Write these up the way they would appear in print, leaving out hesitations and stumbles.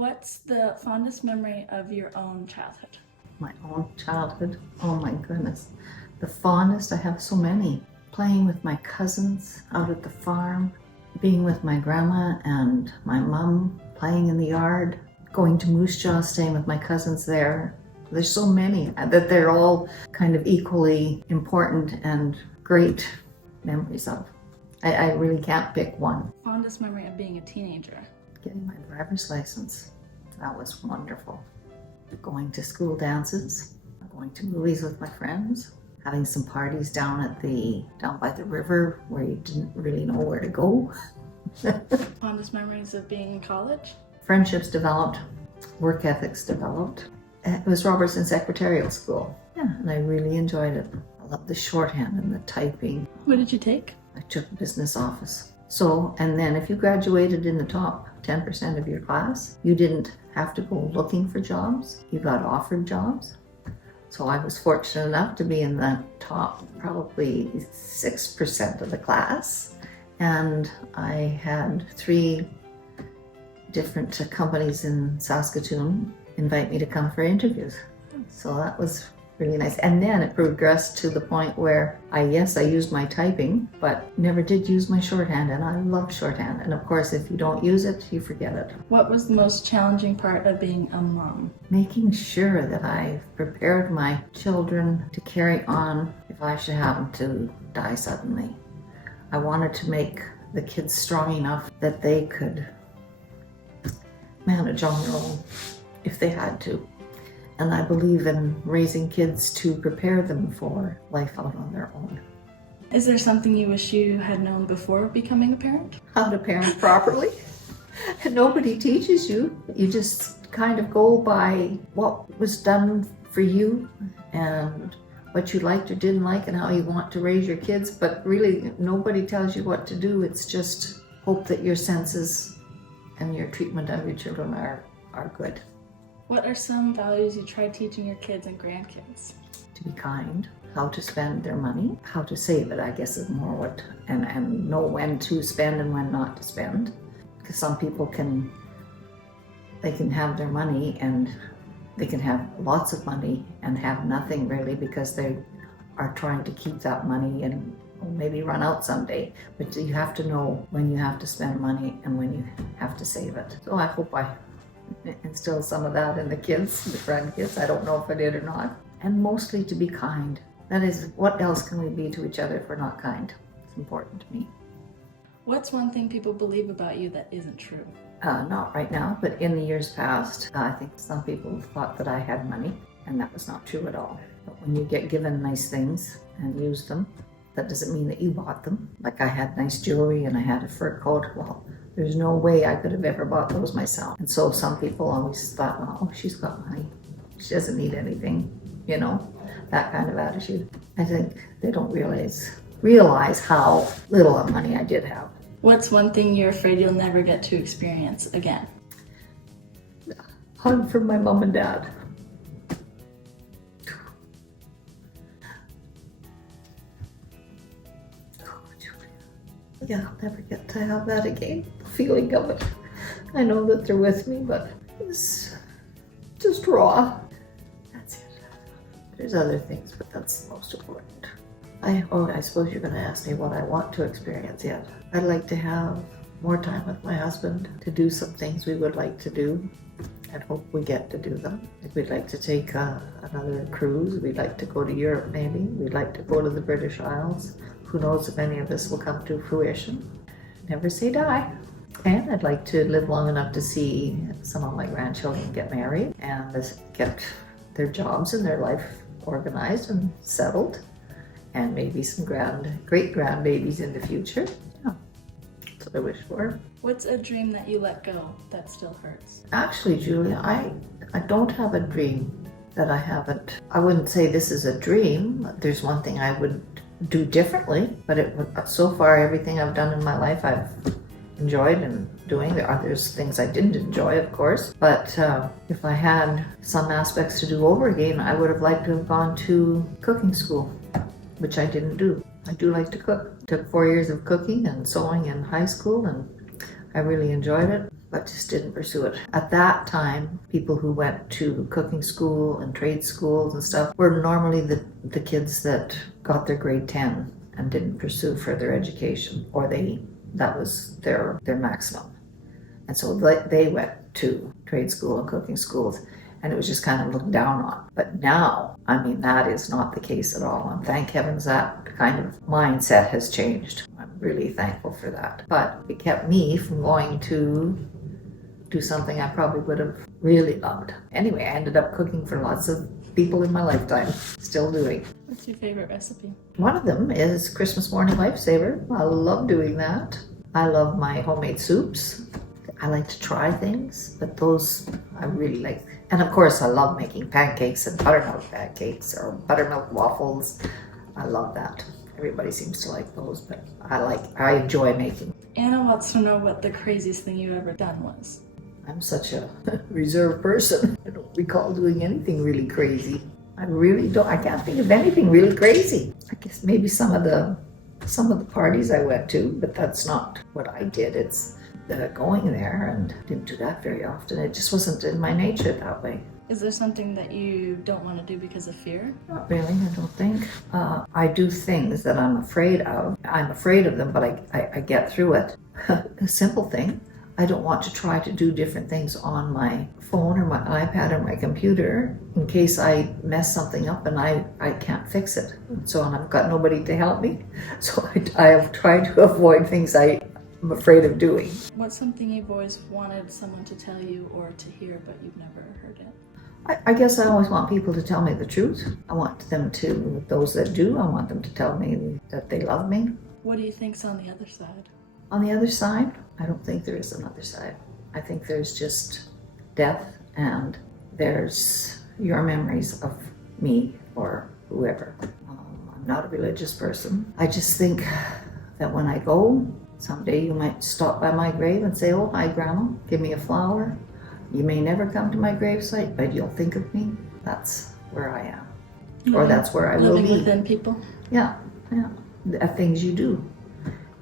What's the fondest memory of your own childhood? My own childhood, oh my goodness. The fondest, I have so many. Playing with my cousins out at the farm, being with my grandma and my mom, playing in the yard, going to Moose Jaw, staying with my cousins there. There's so many that they're all kind of equally important and great memories of. I really can't pick one. Fondest memory of being a teenager? Getting my driver's license, that was wonderful. Going to school dances, going to movies with my friends, having some parties down by the river where you didn't really know where to go. Fondest memories of being in college? Friendships developed, work ethics developed. It was Robertson Secretarial School. Yeah, and I really enjoyed it. I loved the shorthand and the typing. What did you take? I took business office. So, and then if you graduated in the top 10% of your class, you didn't have to go looking for jobs. You got offered jobs. So I was fortunate enough to be in the top probably 6% of the class. And I had 3 different companies in Saskatoon invite me to come for interviews. So that was really nice. And then it progressed to the point where I used my typing, but never did use my shorthand, and I love shorthand. And of course, if you don't use it, you forget it. What was the most challenging part of being a mom? Making sure that I prepared my children to carry on if I should happen to die suddenly. I wanted to make the kids strong enough that they could manage on their own if they had to. And I believe in raising kids to prepare them for life out on their own. Is there something you wish you had known before becoming a parent? How to parent properly. Nobody teaches you. You just kind of go by what was done for you and what you liked or didn't like and how you want to raise your kids. But really, nobody tells you what to do. It's just hope that your senses and your treatment of your children are good. What are some values you try teaching your kids and grandkids? To be kind, how to spend their money, how to save it, I guess is more what, and know when to spend and when not to spend. Because some people can have their money and they can have lots of money and have nothing really because they are trying to keep that money and maybe run out someday. But you have to know when you have to spend money and when you have to save it. So I hope I instill some of that in the kids, the grandkids. I don't know if I did or not. And mostly to be kind. That is, what else can we be to each other if we're not kind? It's important to me. What's one thing people believe about you that isn't true? Not right now, but in the years past, I think some people thought that I had money, and that was not true at all. But when you get given nice things and use them, that doesn't mean that you bought them. Like I had nice jewelry and I had a fur coat. Well, there's no way I could have ever bought those myself. And so some people always thought, well, oh, she's got money. She doesn't need anything, that kind of attitude. I think they don't realize how little of money I did have. What's one thing you're afraid you'll never get to experience again? Hug from my mom and dad. Yeah, I'll never get to have that again. The feeling of it. I know that they're with me, but it's just raw. That's it. There's other things, but that's the most important. I suppose you're going to ask me what I want to experience yet. I'd like to have more time with my husband to do some things we would like to do. I hope we get to do them. If we'd like to take another cruise, we'd like to go to Europe maybe. We'd like to go to the British Isles. Who knows if any of this will come to fruition. Never say die. And I'd like to live long enough to see some of my grandchildren get married and get their jobs and their life organized and settled. And maybe some great-grandbabies in the future. Yeah, that's what I wish for. What's a dream that you let go that still hurts? Actually, Julia, I don't have a dream that I haven't. I wouldn't say this is a dream. There's one thing I would do differently, but so far everything I've done in my life I've enjoyed and doing. There's things I didn't enjoy, of course, but if I had some aspects to do over again, I would have liked to have gone to cooking school, which I didn't do. I do like to cook. Took 4 years of cooking and sewing in high school, and I really enjoyed it. but just didn't pursue it. At that time, people who went to cooking school and trade schools and stuff were normally the kids that got their grade 10 and didn't pursue further education, or that was their maximum. And so they went to trade school and cooking schools, and it was just kind of looked down on. But now, I mean, that is not the case at all. And thank heavens that kind of mindset has changed. I'm really thankful for that. But it kept me from going to do something I probably would have really loved. Anyway, I ended up cooking for lots of people in my lifetime, still doing. What's your favorite recipe? One of them is Christmas morning lifesaver. I love doing that. I love my homemade soups. I like to try things, but those I really like. And of course, I love making pancakes and buttermilk pancakes or buttermilk waffles. I love that. Everybody seems to like those, but I enjoy making. Anna wants to know what the craziest thing you ever done was. I'm such a reserved person. I don't recall doing anything really crazy. I really don't. I can't think of anything really crazy. I guess maybe some of the parties I went to, but that's not what I did. It's going there, and didn't do that very often. It just wasn't in my nature that way. Is there something that you don't want to do because of fear? Not really, I don't think. I do things that I'm afraid of. I'm afraid of them, but I get through it. A simple thing. I don't want to try to do different things on my phone or my iPad or my computer in case I mess something up and I can't fix it. So, and I've got nobody to help me. So I have tried to avoid things I'm afraid of doing. What's something you've always wanted someone to tell you or to hear, but you've never heard it? I guess I always want people to tell me the truth. I want them to, those that do, I want them to tell me that they love me. What do you think's on the other side? On the other side, I don't think there is another side. I think there's just death, and there's your memories of me or whoever. I'm not a religious person. I just think that when I go, someday you might stop by my grave and say, "Oh, hi, Grandma, give me a flower." You may never come to my gravesite, but you'll think of me. That's where I am. Or that's where I will be. Living within people? Yeah. Things you do.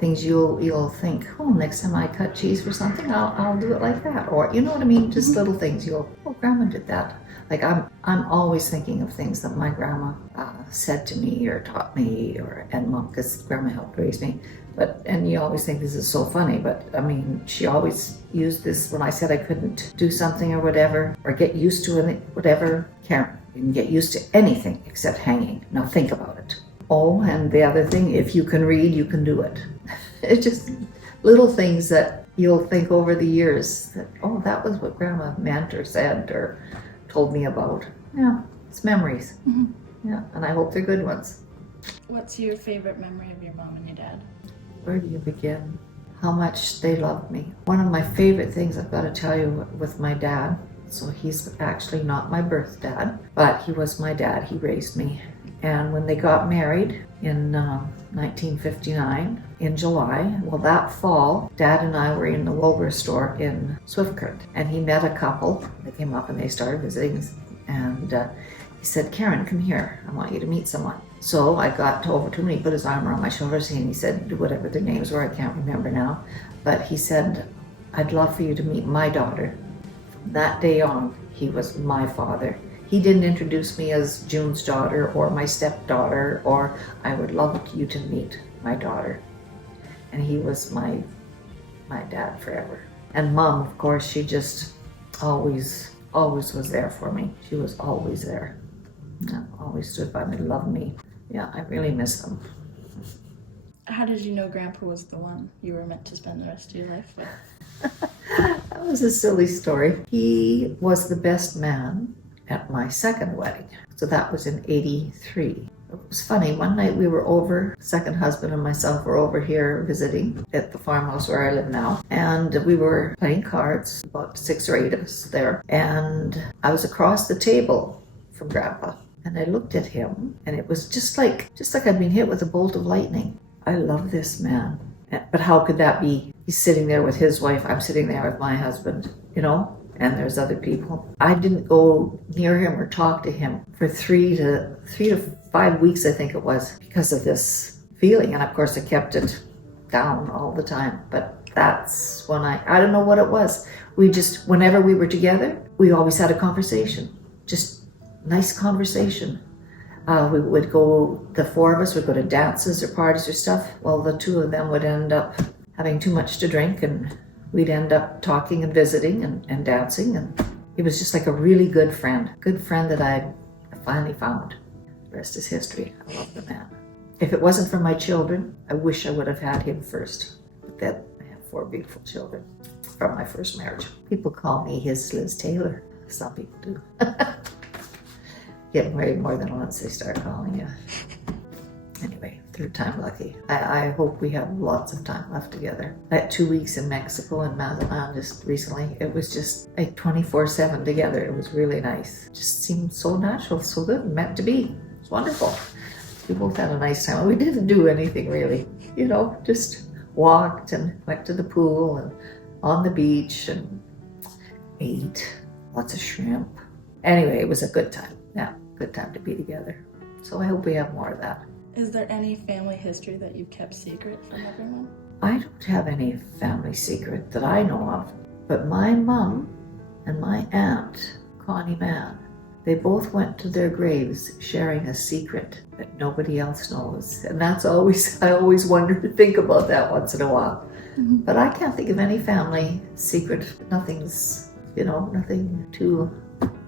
Things you'll think, oh, next time I cut cheese for something, I'll do it like that. Or, you know what I mean? Just little things. Oh, Grandma did that. Like I'm always thinking of things that my grandma said to me or taught me, and Mom, because Grandma helped raise me. And you always think this is so funny, but I mean, she always used this when I said I couldn't do something or whatever, or get used to it, whatever. Karen, you can get used to anything except hanging. Now think about it. Oh, and the other thing, if you can read, you can do it. It's just little things that you'll think over the years that, oh, that was what Grandma meant or said or told me about. Yeah, it's memories. Mm-hmm. Yeah, and I hope they're good ones. What's your favorite memory of your mom and your dad? Where do you begin? How much they loved me. One of my favorite things I've got to tell you with my dad, so he's actually not my birth dad, but he was my dad. He raised me. And when they got married in 1959, in July, well, that fall, Dad and I were in the Woolworth store in Swiftcurrent, and he met a couple. They came up and they started visiting, and he said, "Karen, come here. I want you to meet someone." So I got over to him, and he put his arm around my shoulders, and he said, whatever their names were, I can't remember now, but he said, "I'd love for you to meet my daughter." From that day on, he was my father. He didn't introduce me as June's daughter or my stepdaughter, or "I would love you to meet my daughter." And he was my dad forever. And Mom, of course, she just always was there for me. She was always there. Yeah, always stood by me, loved me. Yeah, I really miss them. How did you know Grandpa was the one you were meant to spend the rest of your life with? That was a silly story. He was the best man at my second wedding. So that was in '83. It was funny, one night we were over, second husband and myself were over here visiting at the farmhouse where I live now, and we were playing cards, about 6 or 8 of us there, and I was across the table from Grandpa, and I looked at him, and it was just like I'd been hit with a bolt of lightning. I love this man. But how could that be? He's sitting there with his wife, I'm sitting there with my husband, and there's other people. I didn't go near him or talk to him for 3 to 5 weeks, I think it was, because of this feeling. And of course I kept it down all the time. But that's when I don't know what it was. We just, whenever we were together, we always had a conversation. Just nice conversation. We would go, the four of us would go to dances or parties or stuff. Well, the two of them would end up having too much to drink, and we'd end up talking and visiting and dancing. And he was just like a really good friend that I finally found. The rest is history. I love the man. If it wasn't for my children, I wish I would have had him first. But then I have 4 beautiful children from my first marriage. People call me his Liz Taylor. Some people do. Get married more than once, they start calling you. Anyway, 3rd time lucky. I hope we have lots of time left together. I had 2 weeks in Mexico and Mazatlan just recently. It was just like 24/7 together. It was really nice. It just seemed so natural, so good, meant to be. It's wonderful. We both had a nice time. We didn't do anything really, just walked and went to the pool and on the beach and ate lots of shrimp. Anyway, it was a good time. Yeah, good time to be together. So I hope we have more of that. Is there any family history that you've kept secret from everyone? I don't have any family secret that I know of, but my mom and my aunt, Connie Mann, they both went to their graves sharing a secret that nobody else knows. And I always wonder to think about that once in a while. Mm-hmm. But I can't think of any family secret. Nothing's, nothing too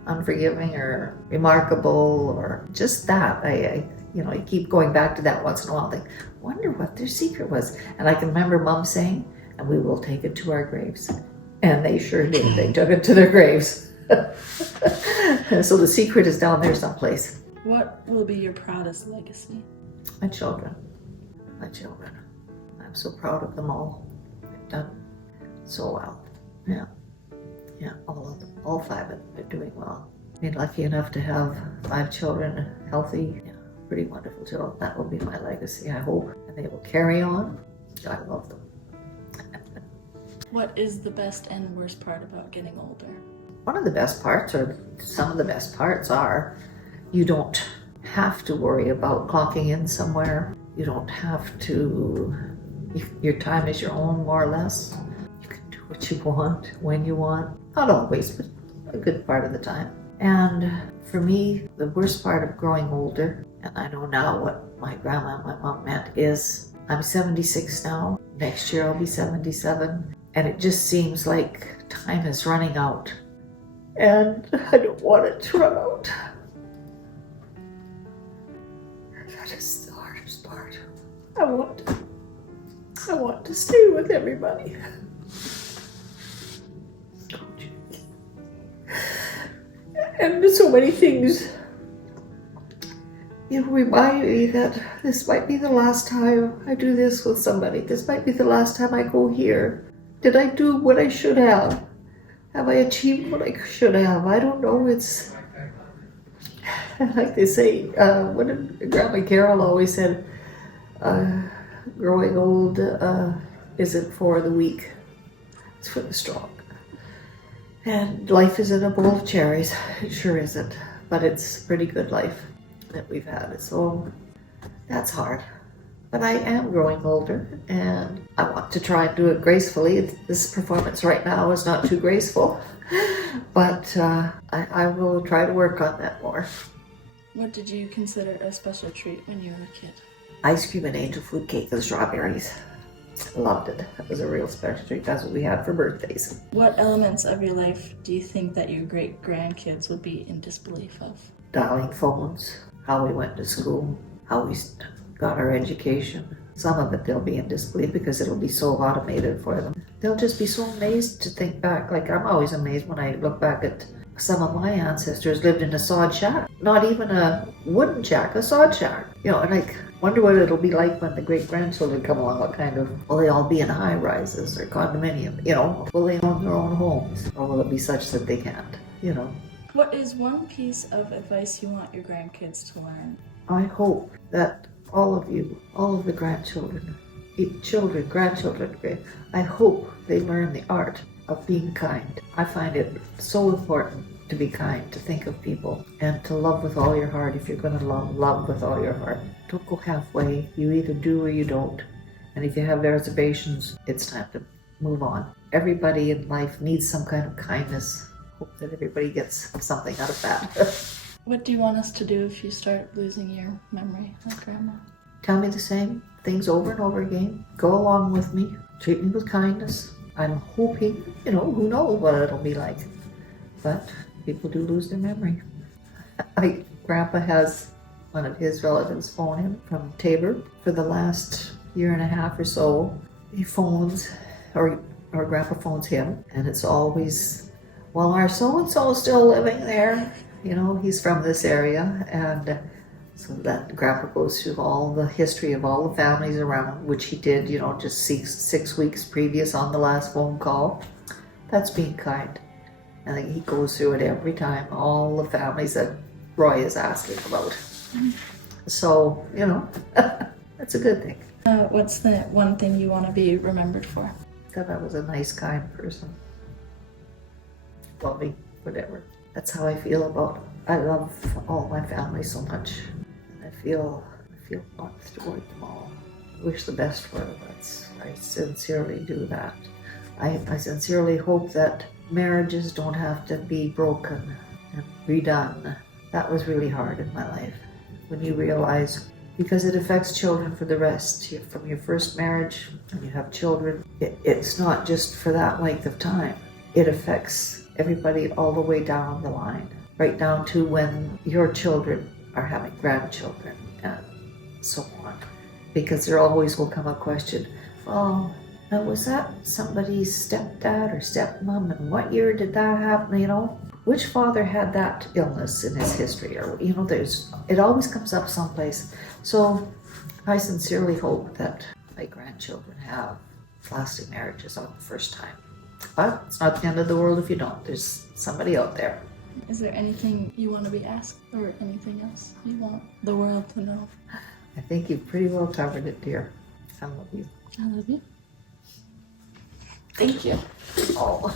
unforgiving or remarkable or just that. I keep going back to that once in a while. I wonder what their secret was. And I can remember Mom saying, and we will take it to our graves. And they sure did. They took it to their graves. So the secret is down there someplace. What will be your proudest legacy? My children. I'm so proud of them all. They've done so well. Yeah, all of them, all 5 of them are doing well. Been lucky enough to have 5 children, healthy, pretty wonderful children. That will be my legacy, I hope. And they will carry on. I love them. What is the best and worst part about getting older? One of the best parts, or some of the best parts, are you don't have to worry about clocking in somewhere. You don't have to, your time is your own, more or less. You can do what you want, when you want. Not always, but a good part of the time. And for me, the worst part of growing older, and I know now what my grandma and my mom meant, is I'm 76 now. Next year I'll be 77. And it just seems like time is running out. And I don't want it to run out. That is the hardest part. I want to stay with everybody. And so many things, remind me that this might be the last time I do this with somebody. This might be the last time I go here. Did I do what I should have? Have I achieved what I should have? I don't know. It's like they say, what did Grandma Carol always said, growing old isn't for the weak, it's for the strong. And life isn't a bowl of cherries. It sure isn't. But it's a pretty good life that we've had. So that's hard. But I am growing older, and I want to try and do it gracefully. This performance right now is not too graceful, but I will try to work on that more. What did you consider a special treat when you were a kid? Ice cream and angel food cake with strawberries. Loved it. That was a real special treat. That's what we had for birthdays. What elements of your life do you think that your great-grandkids would be in disbelief of? Dialing phones, how we went to school, how we got our education. Some of it they'll be in disbelief because it'll be so automated for them. They'll just be so amazed to think back. Like, I'm always amazed when I look back at some of my ancestors lived in a sod shack. Not even a wooden shack, a sod shack. And I wonder what it'll be like when the great-grandchildren come along. What kind of, will they all be in high-rises or condominium? Will they own their own homes? Or will it be such that they can't? What is one piece of advice you want your grandkids to learn? I hope that all of you, all of the grandchildren, children, grandchildren, I hope they learn the art of being kind. I find it so important to be kind, to think of people, and to love with all your heart. If you're going to love with all your heart. Don't go halfway. You either do or you don't. And if you have reservations, it's time to move on. Everybody in life needs some kind of kindness. Hope that everybody gets something out of that. What do you want us to do if you start losing your memory like Grandma? Tell me the same things over and over again. Go along with me. Treat me with kindness. I'm hoping, who knows what it'll be like. But people do lose their memory. Grandpa has one of his relatives phone him from Tabor. For the last year and a half or so, he phones, or Grandpa phones him, and it's always, well, our so-and-so is still living there. He's from this area, and so that Grandpa goes through all the history of all the families around, which he did, just 6 weeks previous on the last phone call. That's being kind. And he goes through it every time, all the families that Roy is asking about. So, that's a good thing. What's the one thing you want to be remembered for? That I was a nice, kind person. Loving, whatever. That's how I feel about it. I love all my family so much. And I feel lots toward them all. I wish the best for them. I sincerely do that. I sincerely hope that marriages don't have to be broken and redone. That was really hard in my life. When you realize, because it affects children for the rest. From your first marriage, when you have children, it's not just for that length of time. It affects everybody all the way down the line, right down to when your children are having grandchildren and so on. Because there always will come a question, oh, now was that somebody's stepdad or stepmom, and what year did that happen, Which father had that illness in his history? Or, it always comes up someplace. So I sincerely hope that my grandchildren have lasting marriages on the first time. But it's not the end of the world if you don't. There's somebody out there. Is there anything you want to be asked, or anything else you want the world to know? I think you've pretty well covered it, dear. I love you. I love you. Thank you. Oh.